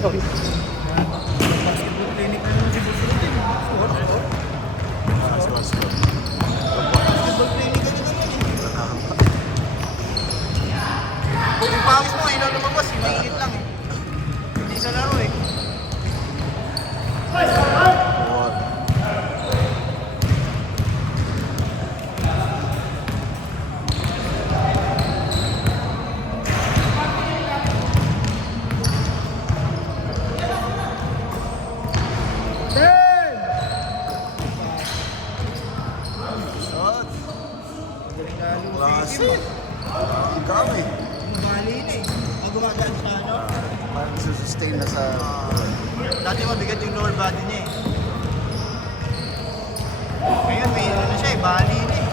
sorry. Basketball clinic na naman si Busro. Score. Basketball clinic ka naman yun eh. Kung yung pawis mo, ilaw lumabas, hinihinit lang eh. Hindi sa laro eh. Dami. Bali na eh. Gumagaan sa ano? Parang sustain na sa... Dati mabigat yung lower body niya eh. Ngayon may ano siya eh, bali na eh.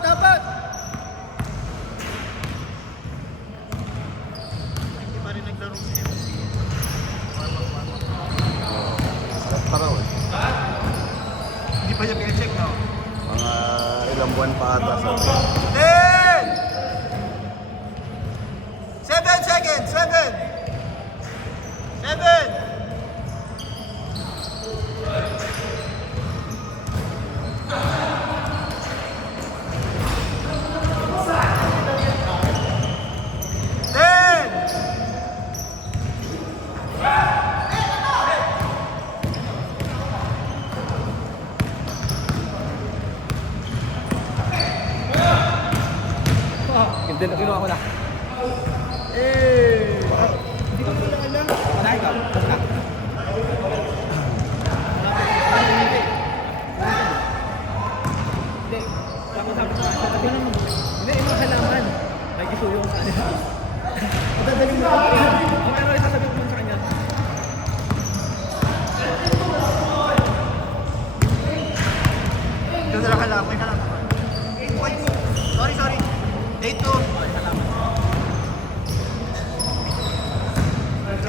Apat! Hindi pa rin naglaro si MC. Sarap pa raw eh. Hindi pa niya pinacheck na. Mga ilang buwan pa ata sa... 10! 7 seconds! 7! 7! Hindi na ginawa ko na. Hindi ko pala alam. Wala ikaw. Basta. Hindi. Sabi ko sa tabi ng... Hindi, yung mga halaman. May gisuyo ko sa kanila. Madadaling mo. Pero isasabi ko sa kanya. Ito na lang halaman. May halaman. 8 points. Sorry. 8-2.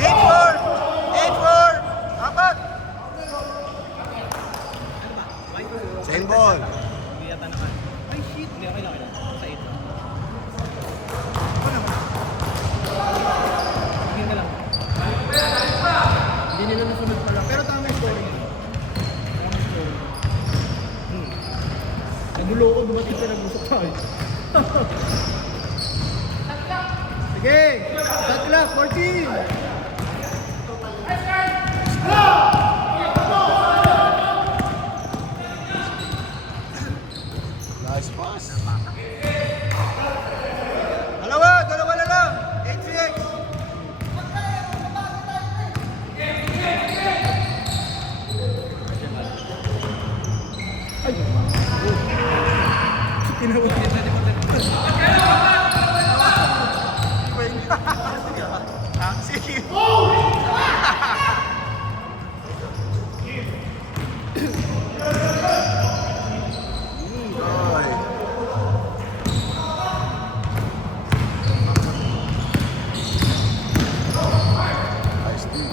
8-4! 8-4! Apat! Chain ball! Hindi yata naman. Ay, shit. Hindi, okay lang. Sa 8 lang. Hindi ka lang. Hindi nila nasunod pala. Pero tama yung scoring. Nagulo ko, dumating ka, nag-usap tayo. Sige! Shot clock, 14! Nice pass! Dalawa na lang! 8-3-X! Tinawag niya na Sige! Ay! Nice deal.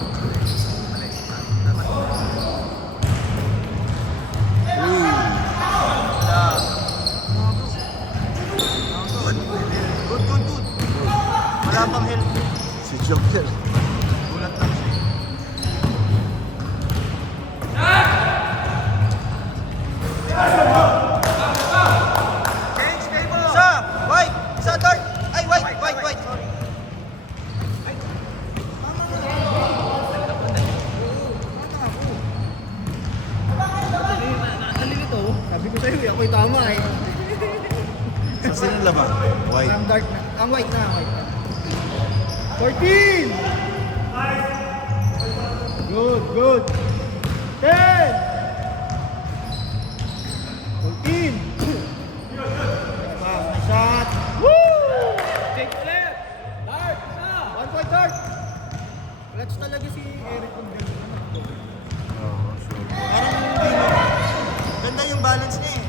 Good. Wala pang help. Si Joker. Gulat lang siya. Change table! Isa! White! Isa dark! Ay, white! Sorry. Nalilito. Sabi ko sa'yo, ako'y tama eh. Sa sino laban? White. Ang dark na. Ang white na. 14! Good, good. 10. 14. Wow, nice shot. Woo! Take flip. Dart, isa. 1 point dart. Clutch talaga si Eric kung gano'n. Oh, sure. Parang hindi mo. Ganda yung balance niya eh.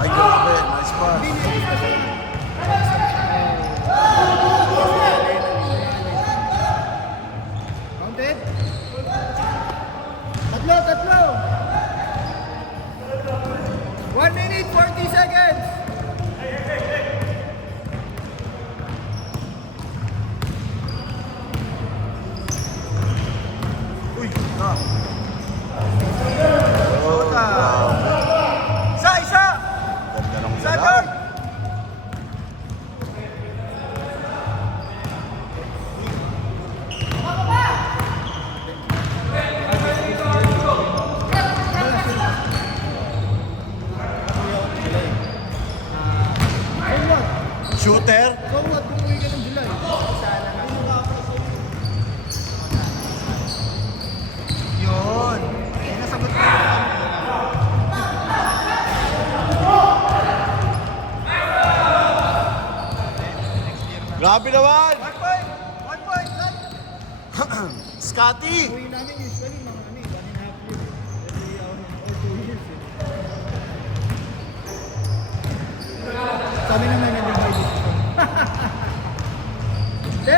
Ay, grabe. Nice pass. Counted. Tatlo. 1 minute, 40 seconds. Uy, na. Oh, wow. Isa! Ganda ng Isa, galaw. Dart! Shooter. So what, kung uwi ka ng July? Yun. Ay, nasagot ko. Grabe naman. 1 point! 1 point! Dart! Scotty. Uwi namin usually mga 1.5 years. Every or 2 years. Sabi naman na divide it. 10! 8!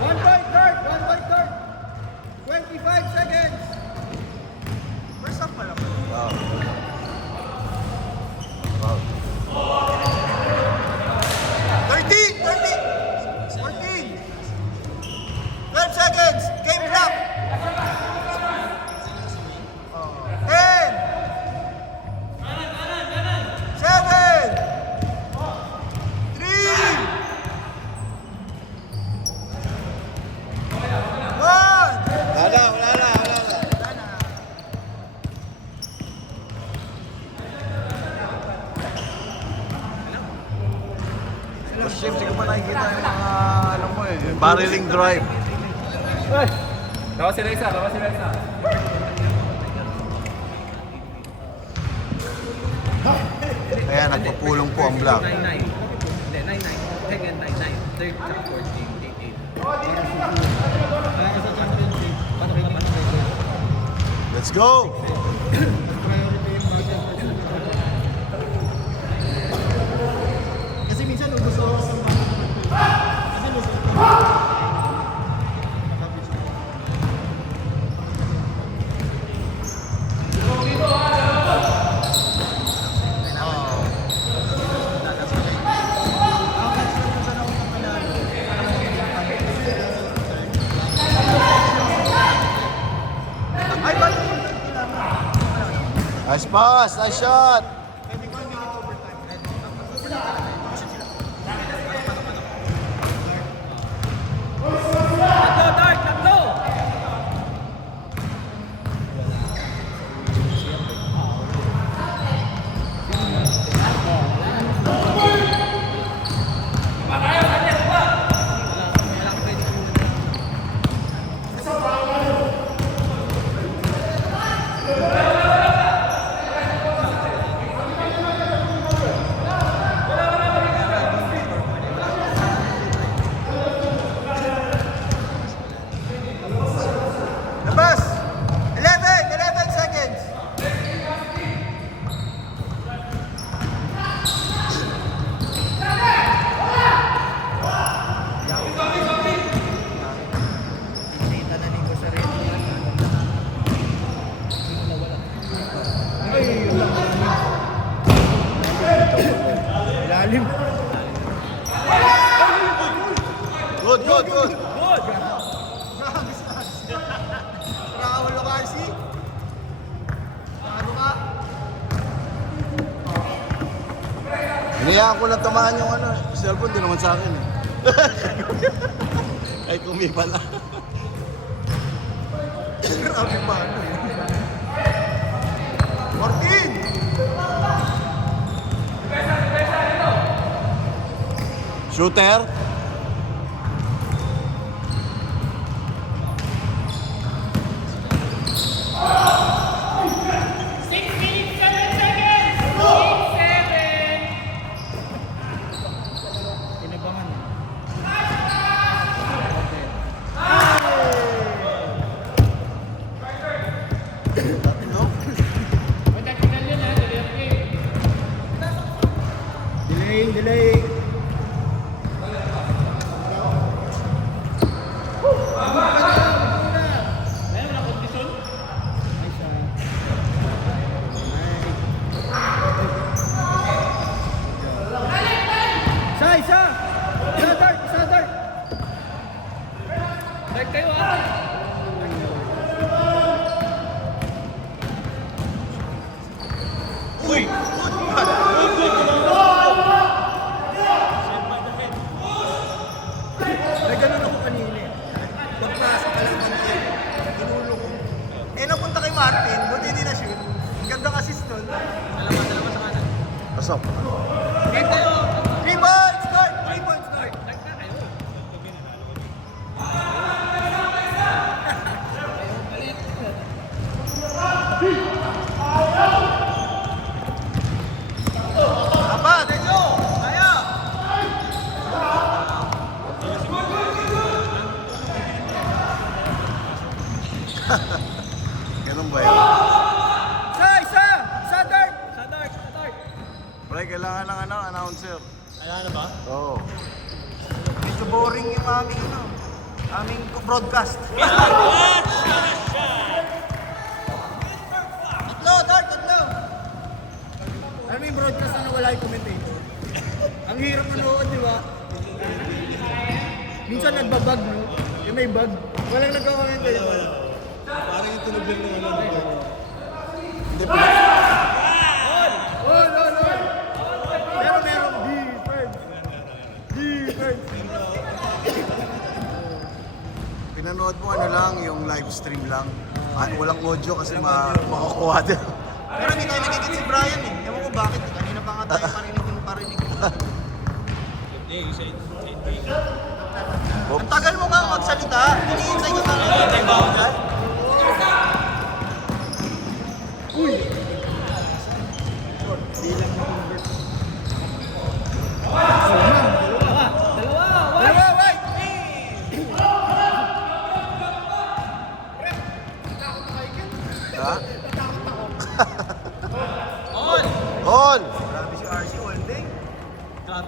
1 point third! 1 point third! 25 seconds! First up pala. Wow. Wow. 13! 14! 12 seconds! Game clock! 10! 7! 3! 1! Wala na. Chef, hindi ko pa nakikita yung mga, alam mo barreling drive. Lawas sila isa. Kaya nagpapulong po ang vlog. 9-9. Hindi, 9-9. Second, 9-9. Third, 14, 8-8. Let's go! Kasi minsan ubos ako sa kasi ubos ako. Ay, ba't? Nice pass, nice shot. Tatlo, Dart! Tatlo! Labas! 11 seconds! Tananin ko sa rin. Ay, lalim. Good. Good! Hinayaan ko lang tamaan yung ano, cellphone, di naman sa akin eh. Ay, kumipa lang. Grabe ba? Martin! Shooter? Inabangan. No? Delay. Isa! Isa, Dart! Dart kayo, Uy! May ganun ako kanina eh. Pagpasok ka lang ng inulo ko. Eh, napunta kay Martin, buti hindi na shoot. Ganda kasi nun. Dalawa sa kanan. Pasok. 3 points, Dart! 3 points, Dart! Apa, Dejo! Kaya! Ganun ba yun? Isa, Dart! Pre, kailangan ng ano, announcer. Ayan na ba? Oo. Medyo boring yung aming broadcast. Tatlo, Dart, tatlo! Alam mo yung broadcast na wala yung commentator? Ang hirap manood, di ba? Minsan nagbabag, no? Yung may bug. Walang nagko-commentator. Parang yung tunog lang ng ano. Hindi pa. On! Pero meron defense. Pinanood mo ano lang, yung live stream lang. Ah, walang audio kasi makakuha din. Pero hindi tayo nagigit si Brian eh. Ewan ko bakit. Kanina pa nga tayo parinig. Ang tagal mo nga magsalita. Hinihintay ko talaga. Dalawa, wait! Ha? On! On! Grabe si RC all day. Yung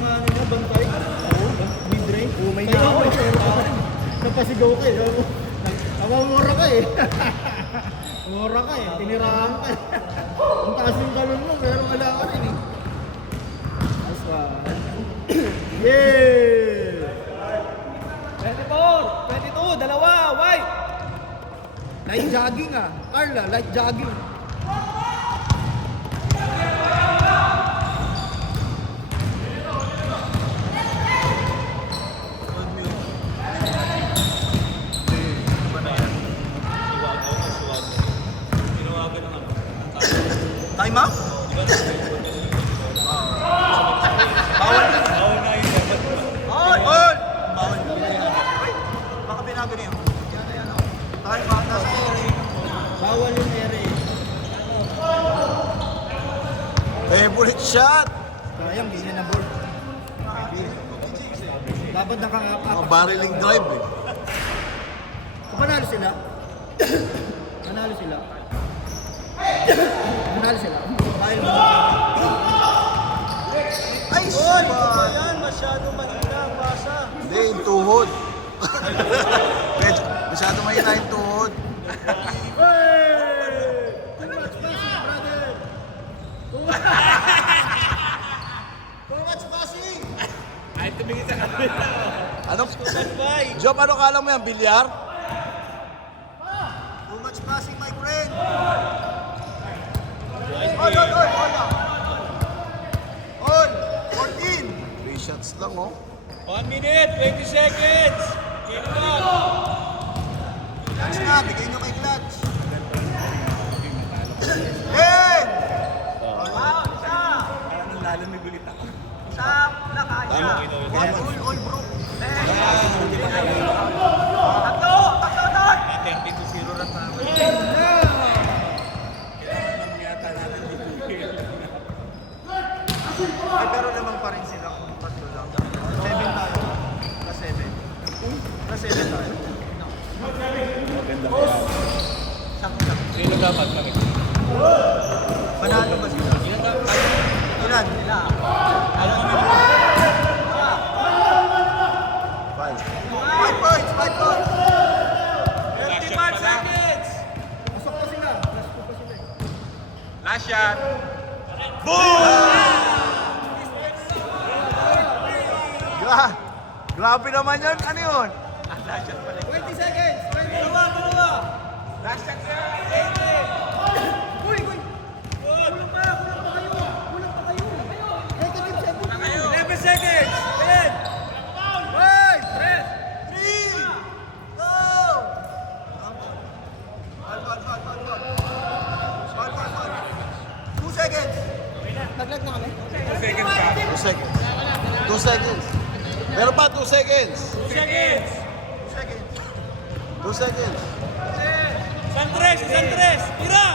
mga ano na, bantay? Oo, mid-range. Oo, may nakaw eh. Napasigaw ka eh. Namamura ka eh. Mura ka eh. Tinirahan ka eh. Ang taas yung talon mo, pero wala ka rin eh. That's fine. Yeah! 24! 22! Dalawa! White! Light jogging ah. Carla, light jogging. Time out? Bawal na. On! Bawal na. Ay, baka binago niyo. Time out. Nasa area. Bawal yung ere. Favorite shot! Sayang, di niya na ball. Dapat Mga nakakapak. barreling drive eh. Panalo sila. Panalo sila. Dahil mo. Ay, shit! Yan, masyado mahina. Basa. Hindi, yung tuhod. Medyo, masyado mahina yung tuhod. Too much passing! Ano? Job, ano kala mo yan? Bilyar? Too much passing, my friend! Hold on. On! 14! 3 shots lang, oh. 1 minute, 20 seconds. Game on. Clutch na, bigay nyo kay Clutch. 10! All, bro. 30 to 0 na tayo. Ay, pero naman pa rin sila kung tatlo lang. 7 tayo. Plus 7. Plus 7 tayo. Sino dapat kami? Panalo ba sila? Ilan? Ano kami? 5 points! 5 points! 35 seconds. Pasok pa sila. Last two pa sila. Last shot. Grabe naman yan. Ano yun? 20 seconds. 20. Last shot sir. Uy. Kulang pa kayo. Negative 7. 11 seconds. 10. 3! Go! Ball. 2 seconds! Naglag na kami. 2 seconds pa. 2 seconds. 2 seconds. Meron pa, 2 seconds. 2 seconds. 2 seconds. Isang tres. Tira.